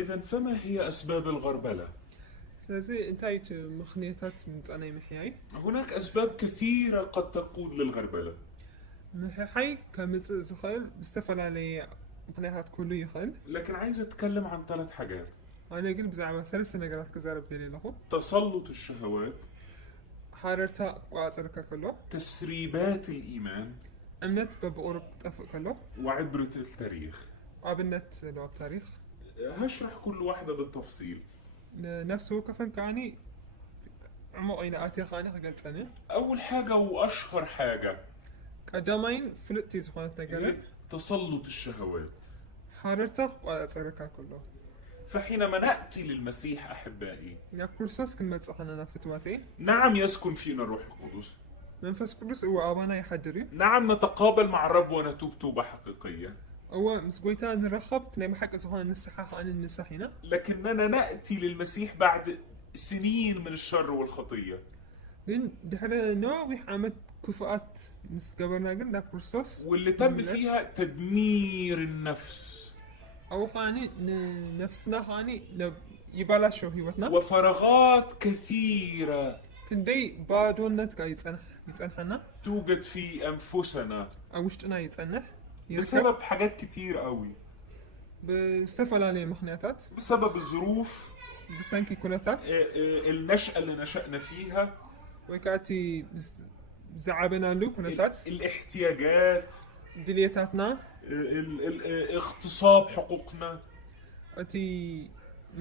إذا فما هي أسباب الغربلة؟ ስለዚህ እንታይ እቲ ምኽንያታት ምምፃናይ ምሕያይ هناك أسباب كثيرة قد تقود للغربلة. ምሕሓይ ከምፅእ ዝኽእል ብዝተፈላለየ ምኽንያታት ኩሉ ይኽእል لكن عايز أتكلم عن 3 حاجات. ኣነ ግን ብዛዕባ ሰለስተ ነገራት ክዛረብ ደልየ ኣለኹ تسلط الشهوات، ሓረርታ ቋፅርከ ከሎ تسريبات الإيمان، እምነት በብቁሩብ ክጠፍእ ከሎ وعبرة التاريخ. ኣብነት ዘለዎ ኣብ ታሪክ هشرح كل واحدة بالتفصيل. ነፍሲ ወከፈን ከዓኒ ዕሙቕ ኢነ ኣትየ ከዓኒ ክገልፀኒ أول حاجة وأشهر حاجة ቀዳማይን ፍልጥቲ ዝኾነት ነገር هي تسلط الشهوات. ሓረርታ ክቋፅረካ ከሎ فحينما نأتي للمسيح أحبائي، ናብ ክርስቶስ ክንመፅእ ከለና ፍትዋት نعم يسكن فينا الروح القدس، መንፈስ ቅዱስ እዎ ኣባና ይሓድር እዩ نعم نتقابل مع الرب ونتوب توبة حقيقية، እዎ ምስ ጎይታ ንረኸብ ናይ ብሓቂ ዝኾነ ንስሓ ከዓኒ ንስሕ ኢና لكننا نأتي للمسيح بعد سنين من الشر والخطية. ግን ድሕሪ ነዊሕ ዓመት ክፉኣት ምስ ገበርና ግን ናብ ክርስቶስ واللي تم فيها تدمير النفس ኣብኡ ከዓኒ ንነፍስና ከዓኒ ይባላሾ ሂወትና وفراغات كثيرة ክንደይ ባዶነት ካ ይፀንሐና توجد في أنفسنا ኣብ ውሽጥና ይፀንሕ ይርከብ بسبب حاجات كتير قوي، ብዝተፈላለየ ምክንያታት بسبب الظروف، ብሰንኪ ኩነታት النشأة اللي نشأنا فيها، ወይ ከዓ እቲ ዝዓበናሉ ኩነታት الاحتياجات، ድልየታትና اغتصاب حقوقنا، እቲ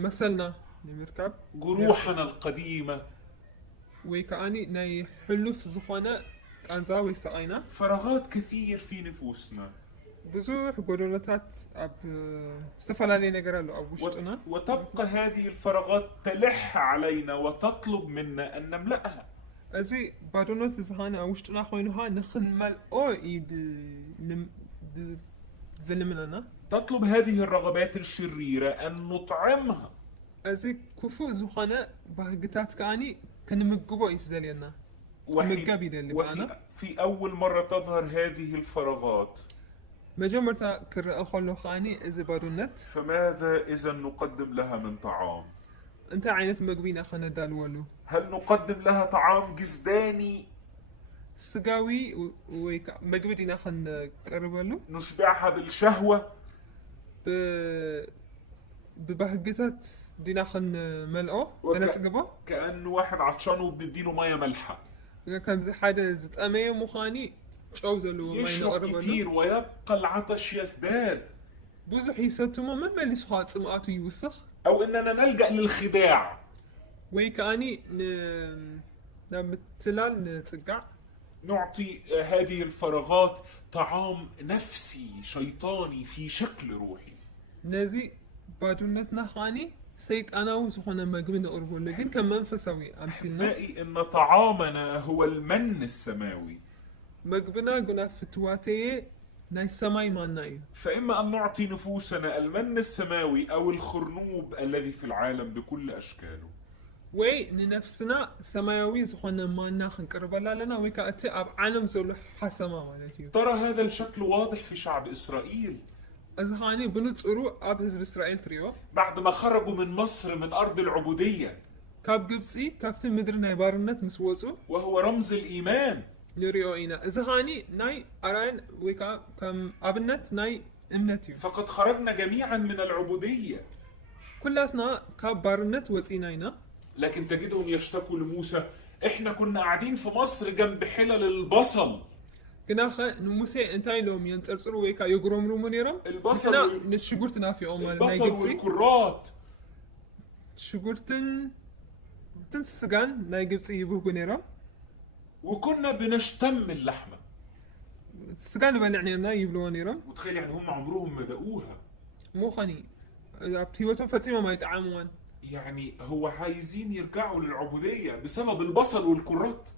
መሰልና ንምርካብ جروحنا القديمة، ወይ ከዓኒ ናይ ሕሉፍ ዝኾነ ቃንዛ ወይ ሰቃይና فراغات كثير في نفوسنا. ብዙሕ ጎደሎታት ኣብ ዝተፈላለዩ ነገር ኣሎ ኣብ ውሽጥና وتبقى هذه الفراغات تلح علينا وتطلب منا أن نملأها. እዚ ባዶነት እዚ ኸዓኒ ኣብ ውሽጥና ኮይኑኻ ንኽንመልኦ እዩ ዘልምነና تطلب هذه الرغبات الشريرة أن نطعمها. እዚ ክፉእ ዝኾነ ባህግታት ከዓኒ ክንምግቦ እዩ ዝደልየና ምገብ ይደሊ በዓና في أول مرة تظهر هذه الفراغات، መጀመርታ ክርአ ከሎ ከዓኒ እዚ ባዶነት فماذا إذا نقدم لها من طعام؟ እንታይ ዓይነት ምግቢ ኢና ኸነዳልወሉ هل نقدم لها طعام جسداني ስጋዊ ወይ ከዓ ምግቢ ዲና ኸንቀርበሉ نشبعها بالشهوة، ببهجتات دينا خن ملقو انا تجيبه كأنه واحد عطشان وبنديله مية مالحة، كان زي حدا زتقامي مخاني شوزلو ما يشرب ينقرب كتير ويبقى العطش يزداد، بوزو حيساتو ما مليس خاط سمعاتو يوسخ أو إننا نلجأ للخداع. ويكاني نمثلال نتقع نعطي هذه الفراغات طعام نفسي شيطاني في شكل روحي. نازي بادونتنا خاني سيد أنا وزخنا مجبن أرجو لكن كم منفسوي أمثلنا إن طعامنا هو المن السماوي، مجبنا قلنا فتواتي ناي سماي ما ناي فإما أن نعطي نفوسنا المن السماوي أو الخرنوب الذي في العالم بكل أشكاله. وي لنفسنا سماوي زخنا ما ناخن كربلا لنا ويكأتي أب عالم زلو حسما مالتي. ترى هذا الشكل واضح في شعب إسرائيل. أزهاني بنتصرو أب حزب إسرائيل تريو بعد ما خرجوا من مصر من أرض العبودية، كاب جبسي كافت مدر ناي بارنت مسوسو وهو رمز الإيمان. لريو إينا أزهاني ناي أراين ويكا كم أبنت ناي إمنتي فقد خرجنا جميعا من العبودية، كلاتنا كاب بارنت وزيناينا لكن تجدهم يشتكوا لموسى: إحنا كنا قاعدين في مصر جنب حلل البصل. كناخ نموسى انتاي لهم ينتصروا ويكا يقرم منيرم البصل نشجرتنا في أمال البصل والكرات، شجرتن تنسجان ناي جبسي يبوه بنيرم وكنا بنشتم اللحمة. سجان بلعني ناي يبلوا نيرم وتخيل يعني هم عمرهم ما دقوها، مو خني أبتيوتهم فتيمة ما يتعامون يعني هو عايزين يرجعوا للعبودية بسبب البصل والكرات.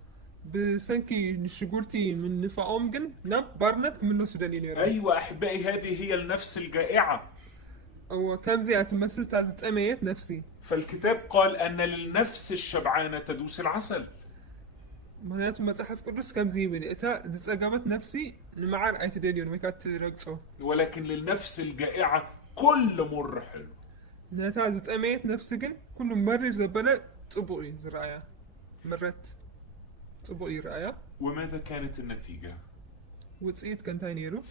بسنكي نشجرتي من نفعهم جن نب بارنت من لو سوداني نيرم أيوة أحبائي، هذه هي النفس الجائعة. أو كم زي أتمثل تعزت أميت نفسي فالكتاب قال أن للنفس الشبعانة تدوس العسل. معناته متحف قدس كم زي بني إتا تتجابت نفسي نمعر أيت ديليون ويكات رقصو، ولكن للنفس الجائعة كل مر حلو. نتا زتأميت نفس جن كل مرة زبالة طبوعي زراعة مرت طبوعي رأية وماذا كانت النتيجة؟ وتصيد كان تانيرو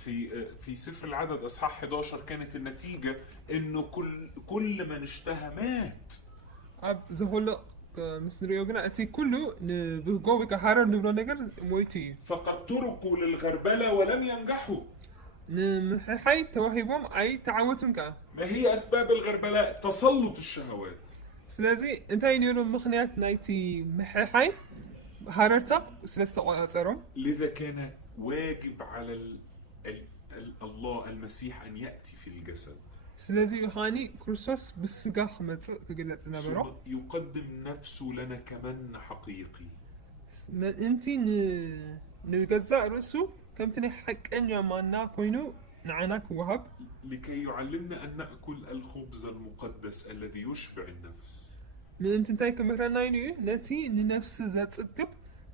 في سفر العدد اصحاح 11 كانت النتيجة انه كل من اشتهى مات. أب زهول مسنريو جنا أتي كله نبهجو بكهارة نبرو نجر مويتي فقد تركوا للغربلة ولم ينجحوا. نمحي توهيبهم أي تعاوتون كا ما هي اسباب الغربلة؟ تسلط الشهوات. سلازي انتي نيرو مخنيات نايتي محي هاررتك سلاسة قواترهم لذا كان واجب على الله المسيح ان يأتي في الجسد. سلازي يوحاني كريستوس بالسجا خمت كجلت نبرو ثم يقدم نفسه لنا كمن حقيقي. انتي نجزاء رسو كم تني حق ان يمانا كوينو نعناك وهب لكي يعلمنا ان نأكل الخبز المقدس الذي يشبع النفس. من انت انتي كمهرنايني نتي نفس ذات سكب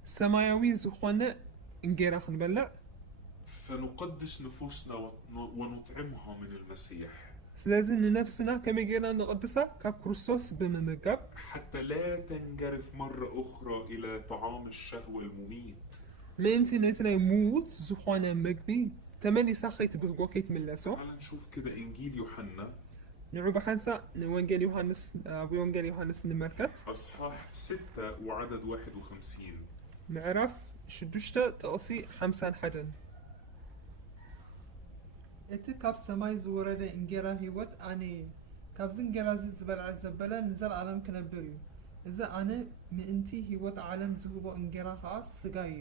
سماوي زخونة انجيرا خنبلع فنقدس نفوسنا ونطعمها من المسيح سلازم نفسنا كما جينا نقدسها كاب كريستوس بممجب حتى لا تنجرف مرة أخرى إلى طعام الشهوة المميت. ما انت نتنا يموت زخونة مجبي تمني ساخيت بهجوكيت من لاسو. تعال نشوف كده إنجيل يوحنا نعوب خمسة نوانجيل يوحنس بيونجيل يوحنس نمركت أصحاح 6 وعدد 51. معرف شدوشتا تقصي 5 حدن እቲ ካብ ሰማይ ዝወረደ እንጀራ ህይወት ኣነ እየ ካብዚ እንጀራ እዚ ዝበልዐ ዘበለ ንዘለዓለም ክነብር እዩ እዚ ኣነ ምእንቲ ህይወት ዓለም ዝህቦ እንጀራ ከዓ ስጋ እዩ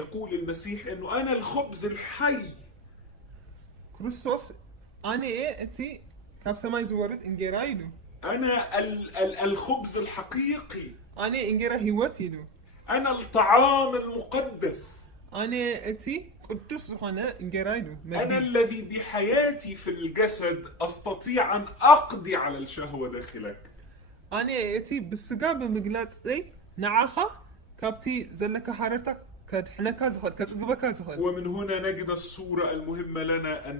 يقول المسيح إنه أنا الخبز الحي. كريستوس أنا إيه أتي كاب سماي زورد إنجيرا يلو أنا الخبز الحقيقي. أنا إنجيرا هيوتي له أنا الطعام المقدس. أنا أتي قدس هنا إنجيرا يلو أنا الذي بحياتي في الجسد أستطيع أن أقضي على الشهوة داخلك. أنا أتي بالسجاب بمجلات إيه نعاخة كابتي زلك حارتك كحنا كازخل كتجبا كازخل. ومن هنا نجد الصورة المهمة لنا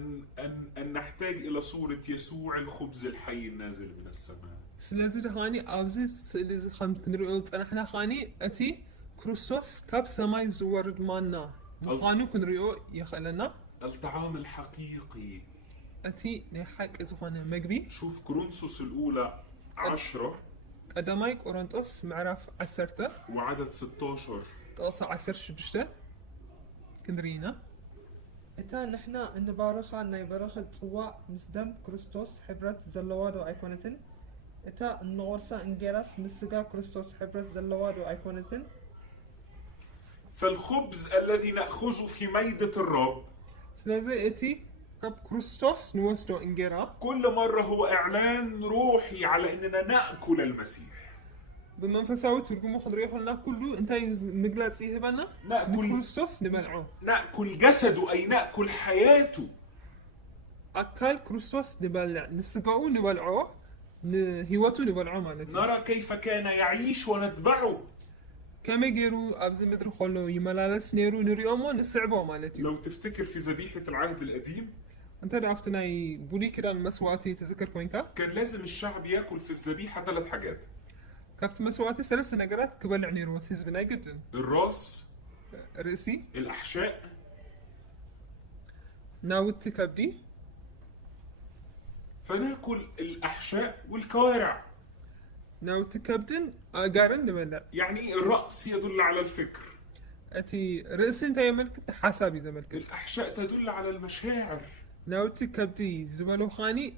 أن نحتاج إلى صورة يسوع الخبز الحي النازل من السماء. سلازي هاني أبزي سلازي خم كنرؤيت أنا إحنا خاني أتي كريستوس كاب سماي زورد مانا خانو كنرؤيو يخلنا الطعام الحقيقي. أتي نحك إذا خانة مجبي. شوف كورنثوس الأولى 10 قدماي كورنثوس معرف 10 وعدد 16 تقصى 10 شدشته كنرينا እታ ንሕና እንባረኻ ናይ በረኸት ጽዋዕ ምስ ደም ክርስቶስ ሕብረት ዘለዋ ዶ ኣይኮነትን እታ እንቆርሳ እንጀራስ ምስ ስጋ ክርስቶስ ሕብረት ዘለዋ ዶ ኣይኮነትን فالخبز الذي نأخذه في ميدة الرب سلازي اتي كاب كريستوس نوسدو انجيرا كل مرة هو إعلان روحي على أننا نأكل المسيح. بمنفساوي ترجمو خضريه لنا كله انت مجلات سيه بنا نأكل كريستوس نبلعو نأكل جسده أي نأكل حياته. أكل كريستوس نبلع نسقعو نبلعو هيوتو نبلعو مالتي نرى كيف كان يعيش ونتبعه. كما يجرو أبز مدر خلو يملالس نيرو نريومو نسعبو مالتي. لو تفتكر في ذبيحة العهد القديم انت عرفتنا بولي كده المسواتي تذكر كوينكا كان لازم الشعب يأكل في الذبيحة 3 حاجات. كافت مسواتي 3 نقرات كبلع نيروت حزبنا جدا الراس رئيسي الأحشاء ناوت كبدي فناكل الأحشاء والكوارع. ناوت كبدن أقارن نبلع يعني الرأس يدل على الفكر. أتي رئيس انت يملك حسابي زي ملك. الأحشاء تدل على المشاعر. ناوت كبدي زبالو خاني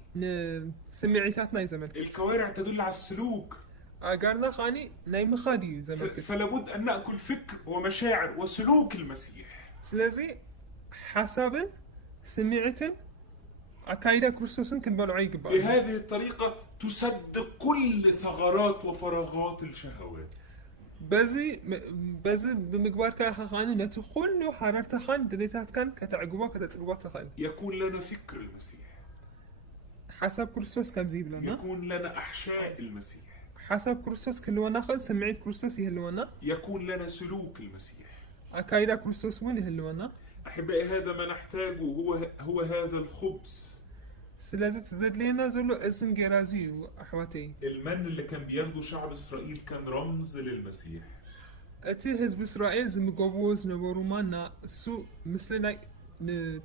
سمعيتاتنا زي ملك. الكوارع تدل على السلوك. أقارنا خاني نايم خادي زي ملك. فلابد أن نأكل فكر ومشاعر وسلوك المسيح. سلازي حسابا سمعتن أكايدا كريستوسن كنبالو عيق بقى. بهذه الطريقة تسد كل ثغرات وفراغات الشهوات. بزي بمقبار كاها خاني نتخل وحرارة خان دليتات كان كتعقبا كتعقبا تخان يكون لنا فكر المسيح. حسب كريستوس كم زيب لنا. يكون لنا أحشاء المسيح. حسب كريستوس كلوانا خل سمعت كريستوس يهلوانا. يكون لنا سلوك المسيح. أكايدا كريستوس وين يهلوانا. أحبائي هذا ما نحتاجه هو هذا الخبز. سلازة تزد لينا زلو اسم جرازي أحواتي المن اللي كان بياخده شعب إسرائيل كان رمز للمسيح. أتي حزب إسرائيل زي مقبوز نبورو مانا سو مثلنا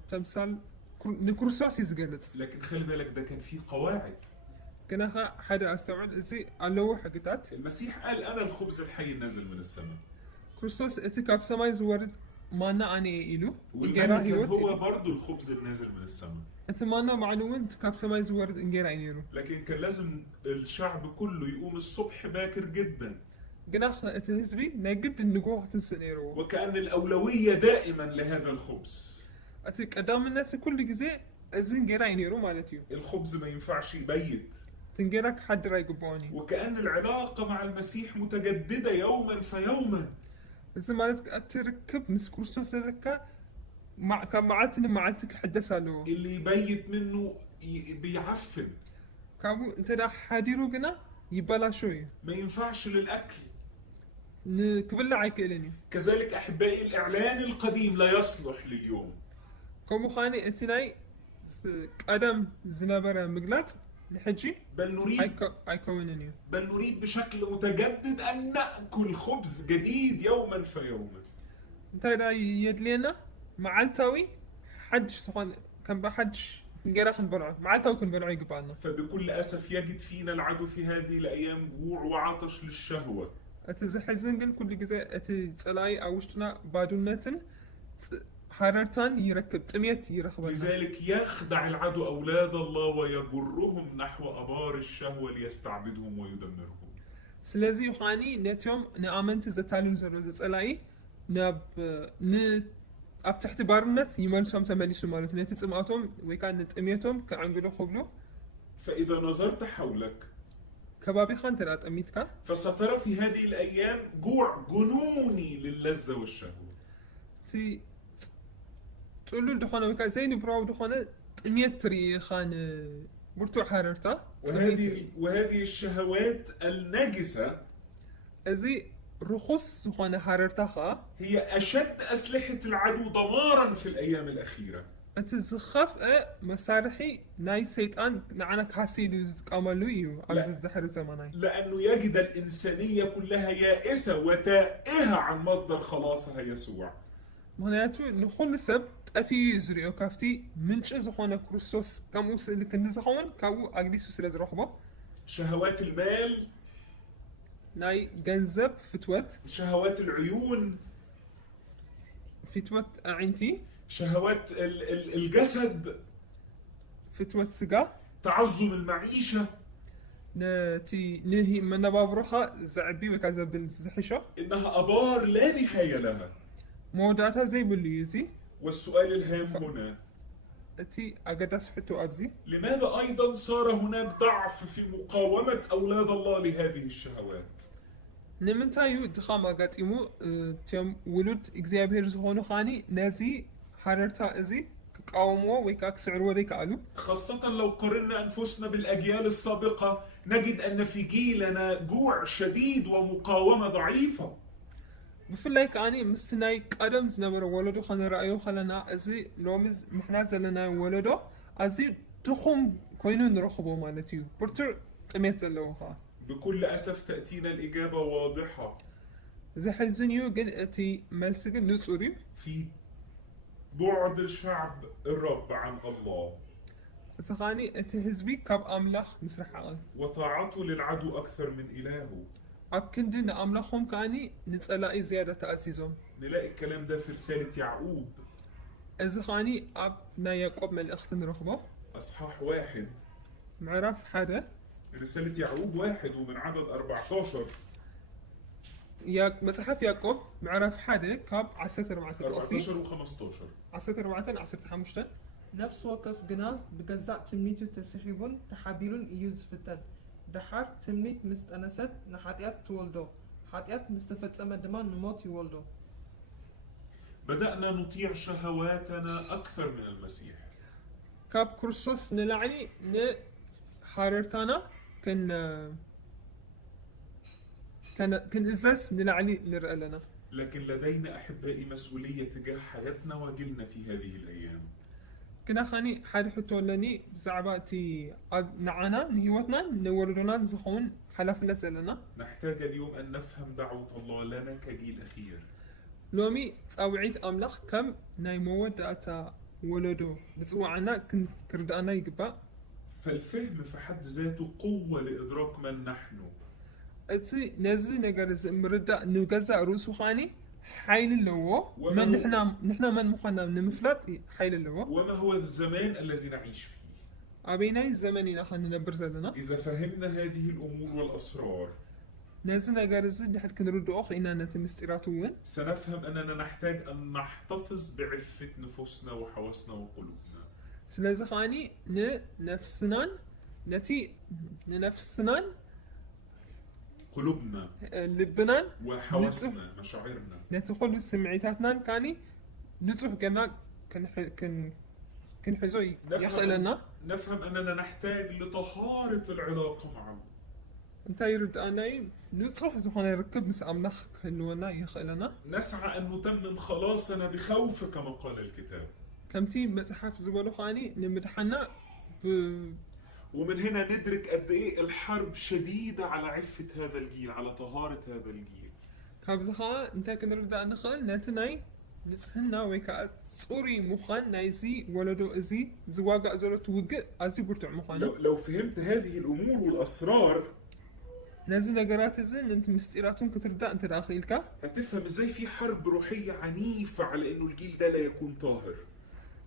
تمثال نكرسوس يزقلت لكن خلي بالك ده كان فيه قواعد. كنا حدا أستوعب زي اللو حقتات المسيح قال أنا الخبز الحي النازل من السماء، كريستوس أتي كاب سماي زورد مانا أني إلو والمن إنجيرا كان هو هيوت برضو الخبز النازل من السماء. أنت مانا معلومين كاب سماي زورد إنجيرا إنيرو لكن كان لازم الشعب كله يقوم الصبح باكر جدا، جناخ أتهزبي نجد النجوح تنسنيرو وكأن الأولوية دائما لهذا الخبز. أتيك أدام الناس كل جزء أزين جرا إنيرو مالتيو الخبز ما ينفعش يبيت، تنجرك حد راي قبواني وكأن العلاقة مع المسيح متجددة يوما فيوما. إذا مالتك أتركب مس كريستوس لك مع كان معتني معتك حدث له اللي يبيت منه بيعفن، كابو أنت دا حاديرو جنا يبلا شوي ما ينفعش للأكل. نكبل عيك إلني كذلك أحبائي الإعلان القديم لا يصلح لليوم. كابو خاني أنت ناي قدم زنابرة مقلات لحجي بل أيكونني نريد بشكل متجدد أن نأكل خبز جديد يوما فيوما. أنت دا يدلينا معلتاوي حدش سخون كان بحدش نجرخ نبلعه معلتاوي كن بلعه يقبالنا فبكل أسف يجد فينا العدو في هذه الأيام جوع وعطش للشهوة. أتزحزن كل جزء أتزلاي أوشتنا بادونتن حررتان يركب تميت يرخبنا لذلك يخدع العدو أولاد الله ويجرهم نحو أبار الشهوة ليستعبدهم ويدمرهم. سلازي يخاني نتيوم نأمنت زتالون زرو زتلاي ناب أب تحت بارنت يملسهم تمليسو مالت نتسمعتهم وكان نتأميتهم كعنقلو خبلو. فإذا نظرت حولك كبابي خان تلات أميتك فسترى في هذه الأيام جوع جنوني للذة والشهوة. تي تقولوا دخانة وكان زي نبراو دخانة تميت تري خان برتو حررتا وهذه الشهوات النجسة أزي رخص خانة حررتا خا هي أشد أسلحة العدو دمارا في الأيام الأخيرة. أنت زخف مسارحي ناي سيطان نعنك حاسيلوز كاملويو أبزز دحر زماناي لأنه يجد الإنسانية كلها يائسة وتائهة عن مصدر خلاصها يسوع. مهنياتو نخل سب أفي يزريو كافتي منش زخونا كروسوس كاموس اللي كن زخون كاو أجليسو سلاز رحبة شهوات المال، ناي جنزب فتوت شهوات العيون، فتوت أعنتي شهوات الجسد، فتوت سجا تعظم المعيشة، نتي نهي من بابروها زعبي وكذا بالزحشة إنها أبار لا نهاية لها. موداتها زي بالليزي. والسؤال الهام هنا أتي أقدس حتو أبزي لماذا أيضا صار هناك ضعف في مقاومة أولاد الله لهذه الشهوات؟ نمنتايو دخاما قاتيمو تيم ولود إكزيابير زخونو خاني نازي حررتا أزي كقاومو ويكاك سعرو ذيك قالوا خاصة لو قررنا أنفسنا بالأجيال السابقة نجد أن في جيلنا جوع شديد ومقاومة ضعيفة. بفلايك أني مستناي قدم زنبر ولدو خان رأيو خلنا أزي لومز محنا زلنا ولدو أزي تخم كوينو نرخبو مالتيو برتو قميت زلوها. بكل أسف تأتينا الإجابة واضحة. زي حزنيو قل أتي ملسقن نسوري في بعد شعب الرب عن الله زخاني أتي هزبي كاب أملاخ مسرحة وطاعته للعدو أكثر من إلهه. أب كندن أملاخهم كاني نتسألائي زيادة تأسيزهم. نلاقي الكلام ده في رسالة يعقوب. إزخاني أب نا يعقوب من الأخت رخبة. أصحاح 1 معرف حدا. رسالة يعقوب 1 ومن عدد 14. يا مصحف يعقوب معرف حدا كاب 14 و15 14 15 نفس وكف جنا بجزاء تمنيتو تسحيبون تحابيلون إيوز فتن دحار تمنيت مستأنست نحاتيات تولدو حاتيات مستفت أمدمان نموت يولدو. بدأنا نطيع شهواتنا أكثر من المسيح. كاب كرسوس نلعني حاررتانا كان إزاس نلعني نرأى لنا. لكن لدينا أحبائي مسؤولية تجاه حياتنا وجيلنا في هذه الأيام. كنا خاني حد حتى لني بزعباتي نعنا نهيوتنا نولدنا زخون حلفنا لنا نحتاج اليوم أن نفهم دعوة الله لنا كجيل أخير. لومي أوعيت أملاخ كم نايمود أتا ولدو بزوعنا كنت كردانا يقبأ. فالفهم في حد ذاته قوة لإدراك من نحن. أتي نزل نجارز مردا نجزا روسو خاني حيل اللو من نحنا من مخنا نمفلت حيل اللو. وما هو الزمان الذي نعيش فيه؟ أبينا الزمن نحن نبرز لنا. إذا فهمنا هذه الأمور والأسرار نزل نجارز نحن كنرد أخ إننا نتمستيراتون. سنفهم أننا نحتاج أن نحتفظ بعفة نفوسنا وحواسنا وقلوبنا. سلازة خاني نفسنا نتي نفسنا قلوبنا لبنا وحواسنا مشاعرنا نتخل سمعيتاتنا كاني نتوح كنا كن حزوي يخلنا نفهم أننا نحتاج لطهارة العلاقة معه. انت يرد أنا نتوح زخنا يركب مس أملاخ كنونا يخلنا نسعى أن نتمم خلاصنا بخوف كما قال الكتاب. كمتي مزحف زبالو خاني نمدحنا ومن هنا ندرك قد ايه الحرب شديدة على عفة هذا الجيل، على طهارة هذا الجيل. كابزخا انت كنرد نخل نتناي نسهنا ويكا صوري مخان نايزي ولدو ازي زواجا زولو توقع ازي برتع مخانا. لو فهمت هذه الامور والاسرار نازل نقرات زين انت مستيراتون كتردا انت داخلك هتفهم ازاي في حرب روحية عنيفة على انه الجيل ده لا يكون طاهر.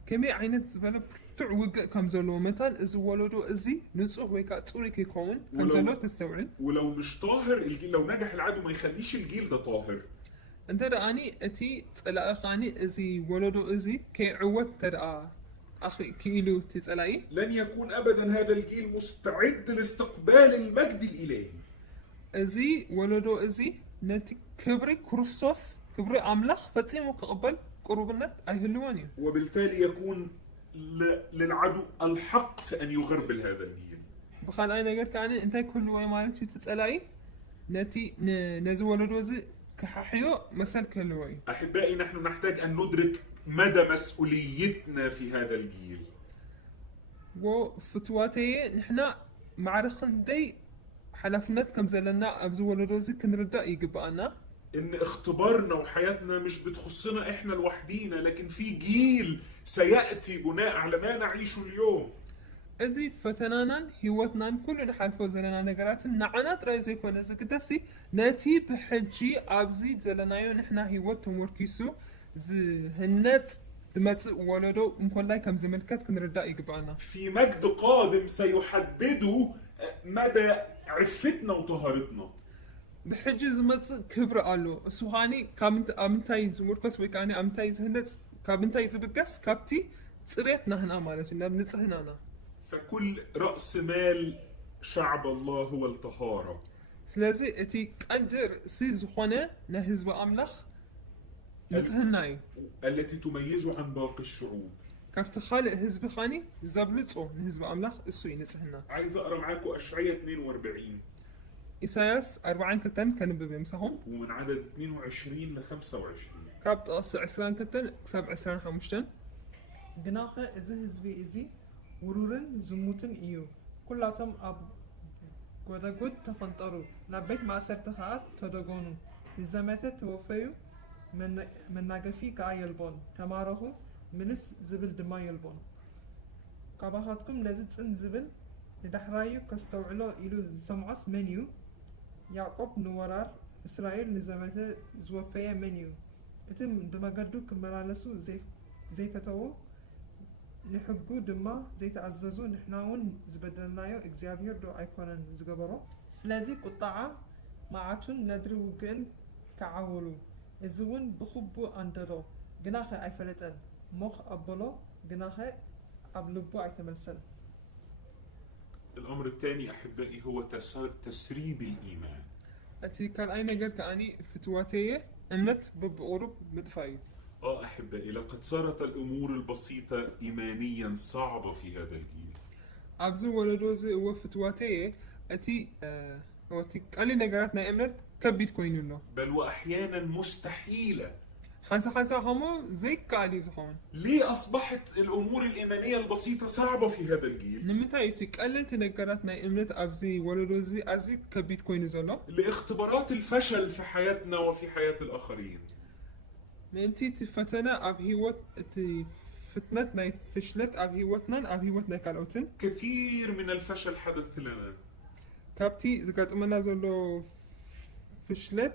كمي عينت زبالة برتع وقع كم زولو مثلا ازي ولدو ازي نصوح ويكا صوري كيكون كم زولو تستوعب. ولو مش طاهر الجيل، لو نجح العدو ما يخليش الجيل ده طاهر. انت داني اتي تسأل اخاني ازي ولدو ازي كي عوت تدعى اخي كيلو تسألي لن يكون ابدا هذا الجيل مستعد لاستقبال المجد الالهي. ازي ولدو ازي نتي كبري كريستوس كبري املاخ فتيمو كقبل قربنت ايهلواني وبالتالي يكون للعدو الحق في ان يغربل هذا الجيل. بخال انا قلت يعني انت كل وين مالك تسألي نتي نزو ولدو ازي كحيو مثل كلوي. أحبائي نحن نحتاج أن ندرك مدى مسؤوليتنا في هذا الجيل. وفتواتي نحن معرخ دي حلفنات كم زلنا أبزو ولدوزي كنردا يقبعنا إن اختبارنا وحياتنا مش بتخصنا إحنا لوحدينا، لكن في جيل سيأتي بناء على ما نعيشه اليوم. إذي فتنانا هيوتنا كلنا حالفو زلنا نقرات نعنا ترى زي كونا زكدسي ناتي بحجي أبزي زلنايو نحنا هيوتهم وركيسو هنات دمت ولدو مكولاي كم زملكات كنردا يقبعنا. في مجد قادم سيحددوا مدى عفتنا وطهارتنا. بحجي زمت كبر قالو سوهاني كامنت أمنتايز وركس ويكاني أمنتايز هنات كامنتايز بقص كابتي صريتنا هنا مالتنا بنتصهنا. فكل رأس مال شعب الله هو الطهارة. سلازي اتي قدر سي زخونه نهزب أملخ نتهناي التي تميزه عن باقي الشعوب. كافت خالق حزب خاني زبلصو نهزب أملخ السوي نتهنا. عايز أقرأ معاكم أشعية 42 إساياس 40 كتن كان بمسهم ومن عدد 22 ل 25. كابت أصل 20 كتن 27 حمشتن. جناخة إذا حزبي إزي ورورن زموتن إيو كلاتهم أب قد تفنطروا نبيت مع سرتخات تدقونوا نزامته توفيو من ناقفي قاع يلبون تمارهو منس زبل دما يلبون قباحاتكم نزت ان زبل ندحرايو كستوعلو إلو سمعس منيو يعقوب نورار إسرائيل نزامته زوفيا منيو اتم دماغردو كمرالسو زي فتوو نحقو دما زي تعززو نحناون زبدلنايو اكزيابير دو ايكونن زقبرو سلازي قطعة معاتون ندري وقن كعاولو ازوون بخبو اندرو جناخي ايفلتن مخ ابلو جناخي ابلبو ايتملسل. الامر الثاني احبائي هو تسريب الايمان. اتي كان اين قلت اني فتواتيه امنت بقرب مدفايد. أحبائي لقد صارت الأمور البسيطة إيمانيا صعبة في هذا الجيل. أبزو ولدوزي وفتواتيه أتي وتي قال لي نقراتنا إمنت كبيت كوينو بل وأحيانا مستحيلة. حنسا همو زي كالي زخون ليه أصبحت الأمور الإيمانية البسيطة صعبة في هذا الجيل؟ نمتا يتقلل تنقرات ناي امنت ابزي ولدو زي ازي كبيت كوين زلو لاختبارات الفشل في حياتنا وفي حياة الآخرين. ما انتي تفتنا اب هيوت تي فتنت ناي فشلت اب هيوتنا اب هيوت ناي كالوتن كثير من الفشل حدث لنا كابتي زكات امنا زلو فشلت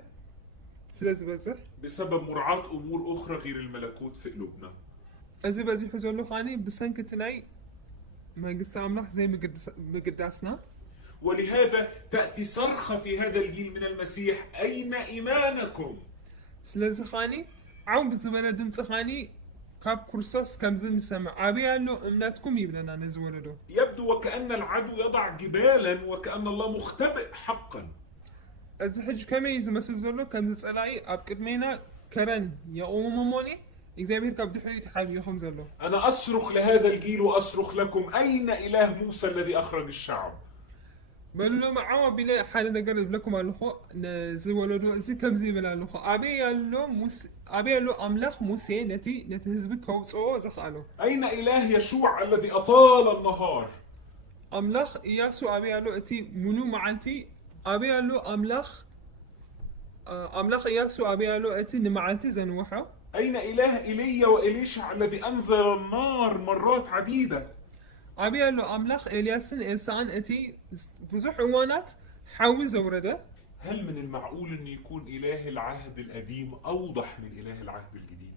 سلاز بزح بسبب مراعاة أمور أخرى غير الملكوت في قلوبنا. ازي بزي حزولو خاني بسنكت ناي ما قصة عملاح زي مقداسنا ولهذا تأتي صرخة في هذا الجيل من المسيح: أين إيمانكم؟ سلاز خاني عم بزمانة دمت خاني كاب كورسوس كم زن سمع أبي قال له امناتكم يبلنا نزولدو يبدو وكأن العدو يضع جبالا وكأن الله مختبئ حقا. الزحج كم يزمسو زلو كم زتسألعي أب قدمينا كرن يقوم مموني إكزامير كاب دحري تحابيهم زلو أنا أصرخ لهذا الجيل وأصرخ لكم: أين إله موسى الذي أخرج الشعب؟ بلو معاوا بلا حال نقرب لكم اللخو نزولدو زي كم زي بلا اللخو أبي قال له أملاخ موسى نتي هزبك كوصو زخالو أين إله يشوع الذي أطال النهار؟ أملاخ إياسو أبي قال له أتي منو معلتي أبي قال له أملاخ إياسو أبي قال له أتي نمعلتي زنوحة أين إله إيليا وإليشع الذي أنزل النار مرات عديدة؟ أبي قال له أملاخ إلياسن إلسان أتي بزح عوانات حاول زورده هل من المعقول أن يكون إله العهد القديم أوضح من إله العهد الجديد؟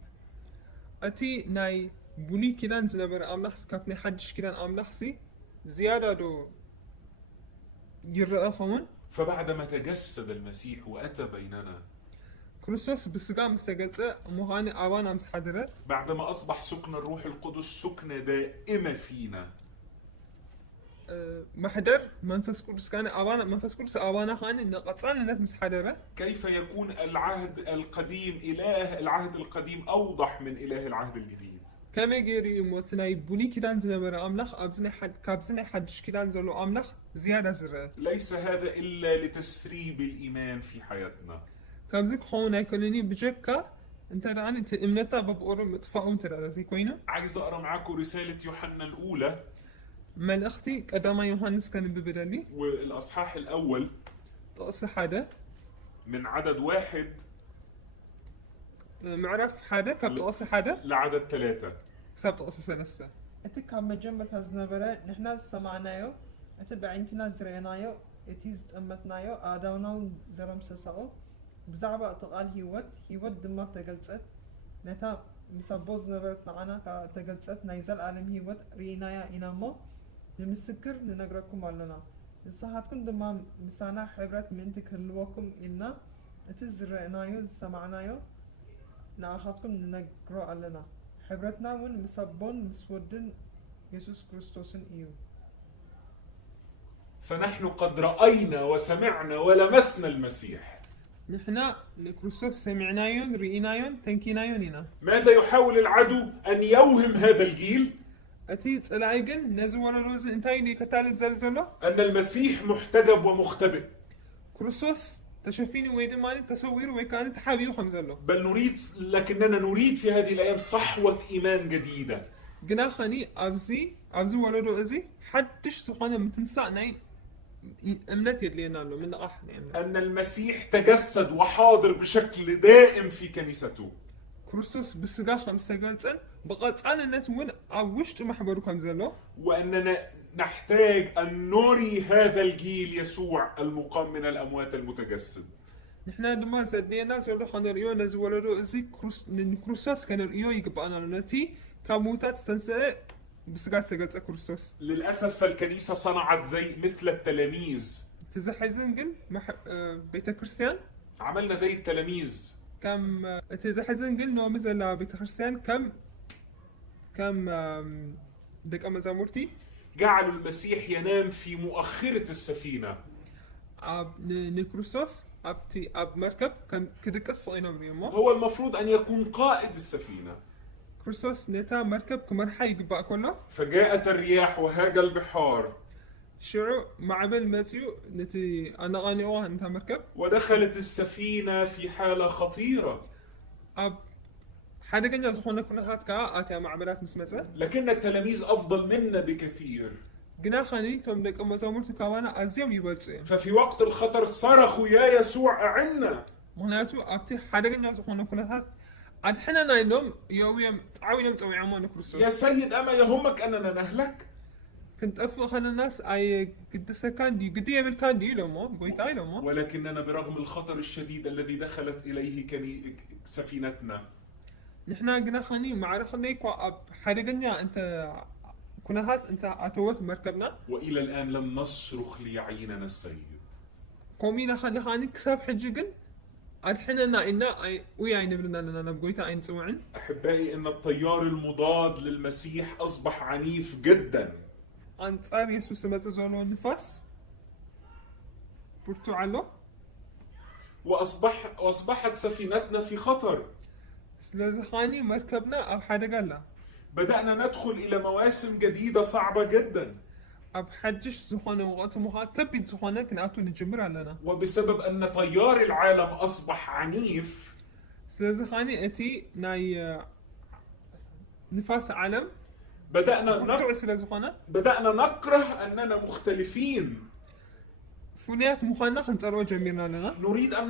أتي ناي بني كيلان زنبر أملاخ كابني حدش كيلان أملاخ سي زيادة دو يرأى خمون فبعدما تجسد المسيح وأتى بيننا، كريستوس بسقام سجلت مهاني أوانا مسحدرة بعدما أصبح سكن الروح القدس سكنة دائمة فينا، محدر منفس كرس كان أوانا منفس كرس أوانا خاني نقطعنا الناس مسحدرة كيف يكون العهد القديم إله العهد القديم أوضح من إله العهد الجديد؟ كما يجري موتناي بني كيلان زنبر أملاخ أبزني حد كابزني حدش كيلان زلو أملاخ زيادة زرة ليس هذا إلا لتسريب الإيمان في حياتنا. كابزك خونا يكونني بجكا انت راني امنتا ببقر مطفعون ترى زي كوينه عايز أقرأ معاكم رسالة يوحنا الأولى من أختي قدام يوحنس كان ببدلي والأصحاح الأول طقس حدا من عدد 1 معرف حدا كاب طقس حدا لعدد 3. كسب طقس 3 أتي كاب مجمل هزنبرة نحنا سمعنايو أتي بعينتنا زرعنايو أتي زتأمتنايو آداونا زرم سساو بزعبة تقال هيوت دمات تقلصت نتا مسبوز نبرت معنا تقلصت نايزل عالم هيوت رينايا إنامو نمسكر ننقركم علنا نصحاتكم دما مسانا حبرت منتك هلوكم إلنا أتي زرعنايو سمعنايو ناخاتكم ننقرو علنا حبرتنا من مسبون مسودن يسوس كريستوسن إيو فنحن قد رأينا وسمعنا ولمسنا المسيح. نحنا لكريستوس سمعنايون رئينايون تنكينايون هنا. ماذا يحاول العدو أن يوهم هذا الجيل؟ أتي تلاقين نزول الروز انتايني كتال زلزلة أن المسيح محتجب ومختبئ. كريستوس تشوفيني ويدماني تصوير وكانت حابيو خمزلو. بل لكننا نريد في هذه الأيام صحوة إيمان جديدة. قنا خاني أبزي ولدو أزي حدش سخانة متنساني امنت يدلينا له من أحد يعني. أن المسيح تجسد وحاضر بشكل دائم في كنيسته. كريستوس بسقا 5 قلتن بقات أنا نتون أوشت محبرو كمزلو. وأننا نحتاج أن نري هذا الجيل يسوع المقام من الأموات المتجسد. نحنا دما زدنا زلو خنا ريو نزولو أزي كريستوس كان ريو يقبأنا نتي كموتات سنسة بسقا سقلت كريستوس. للأسف فالكنيسة صنعت زي مثل التلاميذ. تزحزنقل بيت كريستيان عملنا زي التلاميذ. كم تزحزنقل نوع مثل بيت كريستيان كم دك مزامورتي جعلوا المسيح ينام في مؤخرة السفينة. نكروسوس أب مركب كان كده قصة إنه مريمو. هو المفروض أن يكون قائد السفينة. كروسوس نتا مركب كمرحا يقبأ كله. فجاءت الرياح وهاج البحار. شعو معبل ماتيو نتي أنا غاني نتا مركب. ودخلت السفينة في حالة خطيرة. حدقنيا زخونا كنات كا أتيا معبرات مسمسة لكن التلاميذ أفضل منا بكثير. جنا خاني توم دك مزامرت كوانا أزيم يبلسين ففي وقت الخطر صرخوا يا يسوع أعنا. مهناتو أبتي حدقنيا زخونا كنات عاد حنا نايلوم يوم تعاونهم تسوي عمان كريستوس يا سيد أما يهمك أننا نهلك؟ كنت أفق خلنا الناس أي قدسة كاندي قدية بالكاندي لومو قويتاي لومو ولكننا برغم الخطر الشديد الذي دخلت إليه سفينتنا نحنا قلنا خاني معرخ نيكو أب حدقنيا أنت كنات أنت أتوت مركبنا وإلى الآن لم نصرخ ليعيننا السيد. قومينا خاني كساب حجقن الحين إنا أي وياي نبرنا لنا نبقيتا أين تسوعن. أحبائي إن التيار المضاد للمسيح أصبح عنيف جدا. عن صار يسوع متزولو النفس برتوعلو وأصبحت سفينتنا في خطر. سلازخاني مركبنا أو حدا قال بدأنا ندخل إلى مواسم جديدة صعبة جدا. أب حجش زخانة وقت مهات تبيد زخانة كناتو نجمر علينا. وبسبب أن تيار العالم أصبح عنيف. سلازخاني أتي ناي نفاس عالم. بدأنا نكره أننا مختلفين. فنيات مخانة نتروى جميلنا لنا. نريد أن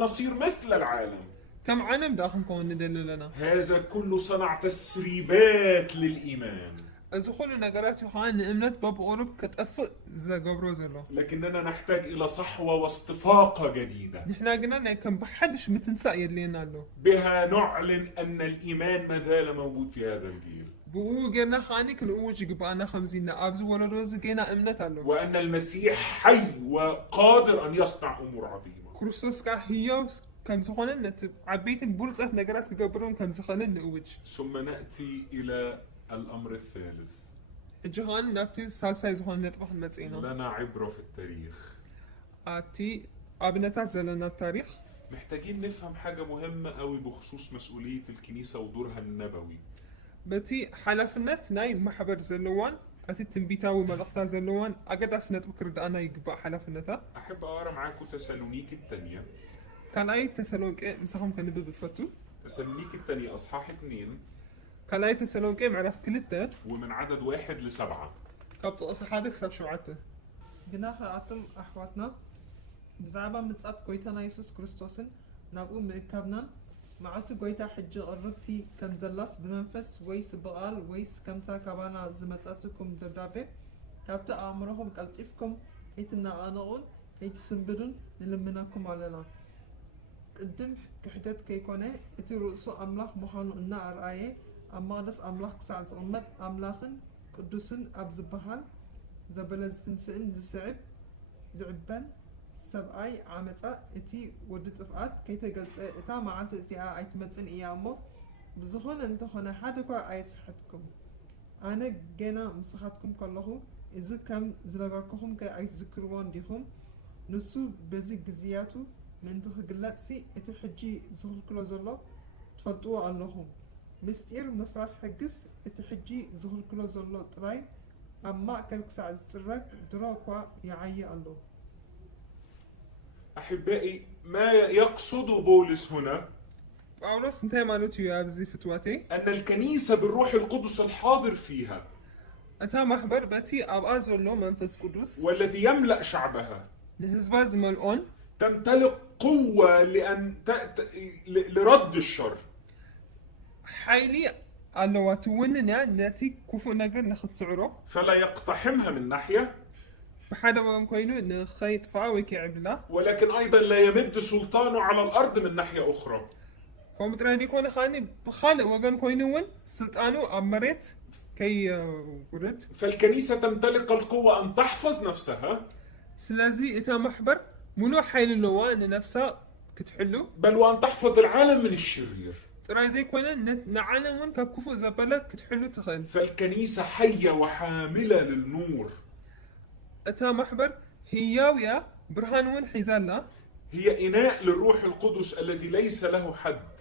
نصير مثل العالم. كم عالم داخل كون ندل لنا. هذا كله صنع تسريبات للإيمان. أزخول نجارات يوحنا إمنت باب أوروب كتأفق زا جبروزلو. لكننا نحتاج إلى صحوة واستفاقة جديدة. نحنا قلنا كم بحدش متنسى يدلينا له. بها نعلن أن الإيمان ما زال موجود في هذا الجيل. بوجنا خانك الأوج جبانا خمسين أبزو ولا روز جينا إمنت له. وأن المسيح حي وقادر أن يصنع أمور عظيمة. كريستوس كهيو كم زخانة نت عبيت بولز نجارات جبرون كم زخانة الأوج. ثم نأتي إلى الأمر الثالث. الجهان نبتي سالسة زخانة نطبخ المتسينا. لنا عبرة في التاريخ. أتي أبنتات زلنا التاريخ. محتاجين نفهم حاجة مهمة قوي بخصوص مسؤولية الكنيسة ودورها النبوي. بتي حلفنت ناي محبر زلوان أتي تنبيتاوي ملقطة زلوان أقدر أسند بكرد أنا يقبع حلفنتها. أحب أقرأ معاكم تسالونيك الثانية. كان أي تسالونيك مساهم كان نبي بالفتو. تسالونيك الثانية أصحاح 2. كان أي تسالونيك معرف كلته. ومن عدد 1 ل 7. كابت أصحابك سب شوعته. جناخ أتم أحواتنا بزعبا متصاب كويتنا يسوس كريستوسن نابو مركبنا معاتو قويتا حج قربتي كم زلاس بمنفس ويس بقال ويس كمتا كابانا زمتاتكم دبدابي كابتا آمرهم قلتفكم هيتنا آنغون هيت سنبدون نلمناكم علينا قدم كحدات كيكوني اتي رؤسو أملاخ محانو إنا أرآية أمادس أملاخ ساعة زغمت أملاخن قدوسن أبزبهال زبلزتنسئن زسعب زعبان سبعي عامتا اتي ودت افقات كي تقلت اتا معانت اتي اي تمتن ايامو بزخون انتو خنا حادكوا اي صحتكم انا جينا مسخاتكم كلهو اذا كم زلغاكم كي اي ذكروان ديهم نسو بزي جزياتو من تخقلات سي اتي حجي زخل كلو زلو تفضوا اللهم مستير مفراس حقس اتي حجي زخل كلو زلو طراي اما كلك ساعة زترك دراكوا يعيي الله. أحبائي ما يقصد بولس هنا باولوس انتهى مالوتيو يا بزي فتواتي أن الكنيسة بالروح القدس الحاضر فيها أتا محبر باتي أبقى زولو منفس قدس والذي يملأ شعبها لهزبا زمالون تمتلك قوة لرد الشر. حيلي اللواتووننا ناتي كوفو نقر ناخد سعره فلا يقتحمها من ناحية بحدا ما كوينو إن خيط فاوي كعب له ولكن أيضا لا يمد سلطانه على الأرض من ناحية أخرى. فمتراني كون خاني بخالق وقن كوينوون سلطانو أمرت كي ورد. فالكنيسة تمتلك القوة أن تحفظ نفسها. سلازي إتا محبر منو حيل اللوان نفسها كتحلو بل وأن تحفظ العالم من الشرير. ترى زي كونا نعلمون ككفو زبالك كتحلو تخيل. فالكنيسة حية وحاملة للنور. أتا محبر هياويا برهانون حيزالا هي إناء للروح القدس الذي ليس له حد.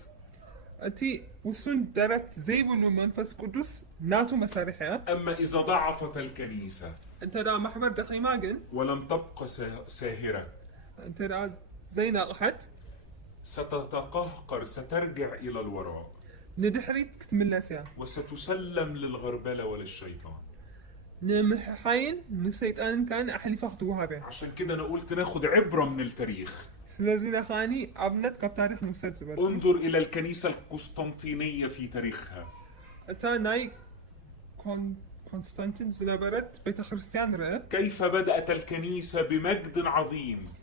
أتي وسون درت زيبونو منفس قدس ناتو مسارحها. أما إذا ضعفت الكنيسة أنت را محبر دقي ماجن ولم تبقى ساهرة أنت را زي ناقحت ستتقهقر سترجع إلى الوراء. ندحريت كتملاسيا وستسلم للغربلة وللشيطان. نمححين نسيطان كان أحلفة توهابه. عشان كده أنا قلت ناخد عبرة من التاريخ. سلازي لخاني أبنت كب تاريخ مسلسل. انظر إلى الكنيسة القسطنطينية في تاريخها. أتا ناي كونستانتين زنبرت بيت خريستيان رأى. كيف بدأت الكنيسة بمجد عظيم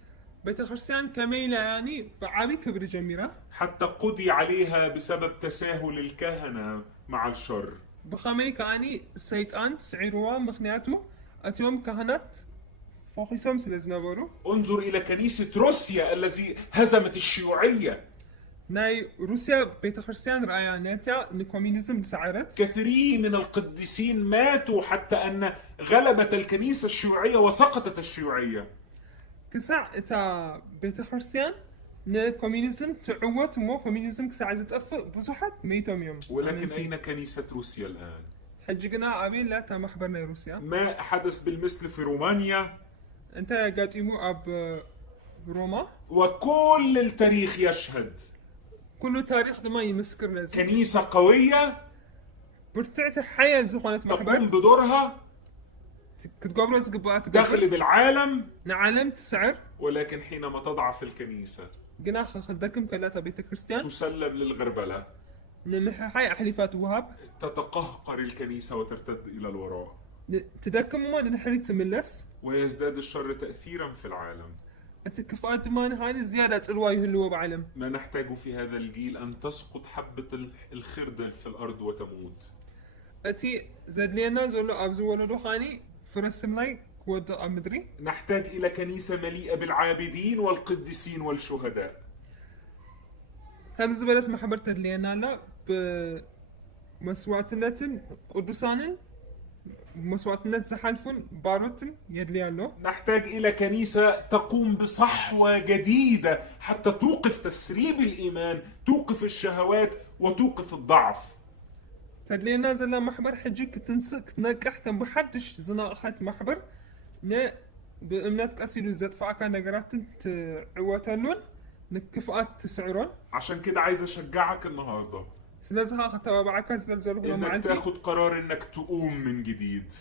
بيت خريستيان كميلة يعني بعبي كبر جميرة. حتى قضي عليها بسبب تساهل الكهنة مع الشر. بخامي كاني سيطان سعيروا مخنياتو أتيوم كهنات فوقيسهم سلازنبرو. انظر إلى كنيسة روسيا الذي هزمت الشيوعية. ناي روسيا بيت خريستيان رأى ناتيا الكوميونيزم سعرت. كثيرين من القديسين ماتوا حتى أن غلبت الكنيسة الشيوعية وسقطت الشيوعية. كساع إتا بيت خريستيان الكوميونيزم تعوت مو كوميونيزم كساع زتأفق بصحت ميتهم يوم. ولكن أين كنيسة روسيا الآن؟ حجقنا أبين لا تمخبرنا روسيا. ما حدث بالمثل في رومانيا. أنت قاعد إيمو أب روما. وكل التاريخ يشهد. كله تاريخ ما يمسكر لازم. كنيسة قوية برتعت حياة زخونة محبر. تقوم بدورها. كتقابل زقبات. تغلب العالم. نعلم تسعر. ولكن حينما تضعف الكنيسة قنا خدكم كلاتا بيت كريستيان. تسلم للغربلة. نمححي أحلفات وهاب. تتقهقر الكنيسة وترتد إلى الوراء. تدكم ما نحري تملس. ويزداد الشر تأثيرا في العالم. الكفاءات مان هاي زيادة الواي هلو بعلم. ما نحتاج في هذا الجيل أن تسقط حبة الخردل في الأرض وتموت. أتي زاد لينا زولو أبزو ولدو خاني فرسم لاي كود أمدري. نحتاج إلى كنيسة مليئة بالعابدين والقديسين والشهداء. كم زبالة محبر تدلينا لا بمسواتنة قدسان مسواتنة زحالفون باروتن يدليالو. نحتاج إلى كنيسة تقوم بصحوة جديدة حتى توقف تسريب الإيمان، توقف الشهوات وتوقف الضعف. تدلينا زلا محبر حجي كتنسك نكح كم بحدش زنا أخت محبر نا بإمنات كأسيلو زاد فعكا نقرات عواتلون نكفات تسعرون. عشان كده عايز أشجعك النهاردة سلازها خطابعك الزلزال هو إنك معلتي. تاخد قرار إنك تقوم من جديد.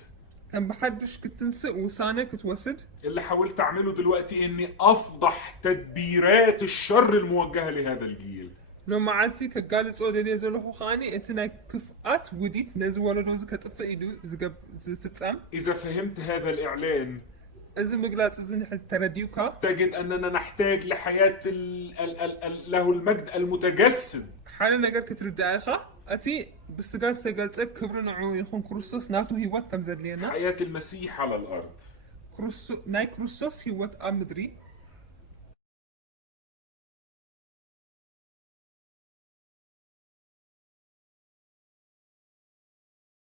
كان بحدش كتنسق وسانك كتوسد. اللي حاولت أعمله دلوقتي إني أفضح تدبيرات الشر الموجهة لهذا الجيل. لو معلتي كقالس أودي زلوه خاني أنتنا كفات وديت نزول دوز كتقف إيدو زقب زفتسام. إذا فهمت هذا الإعلان إذا مقلات إذا نحن ترديوكا تجد أننا نحتاج لحياة له المجد المتجسد. حالا نقر كترد آخا أتي بس قال سيقالتك كبر نوعو يخون كروستوس ناتو هيوات كم زاد لينا. حياة المسيح على الأرض. ناي كروستوس هيوات أمدري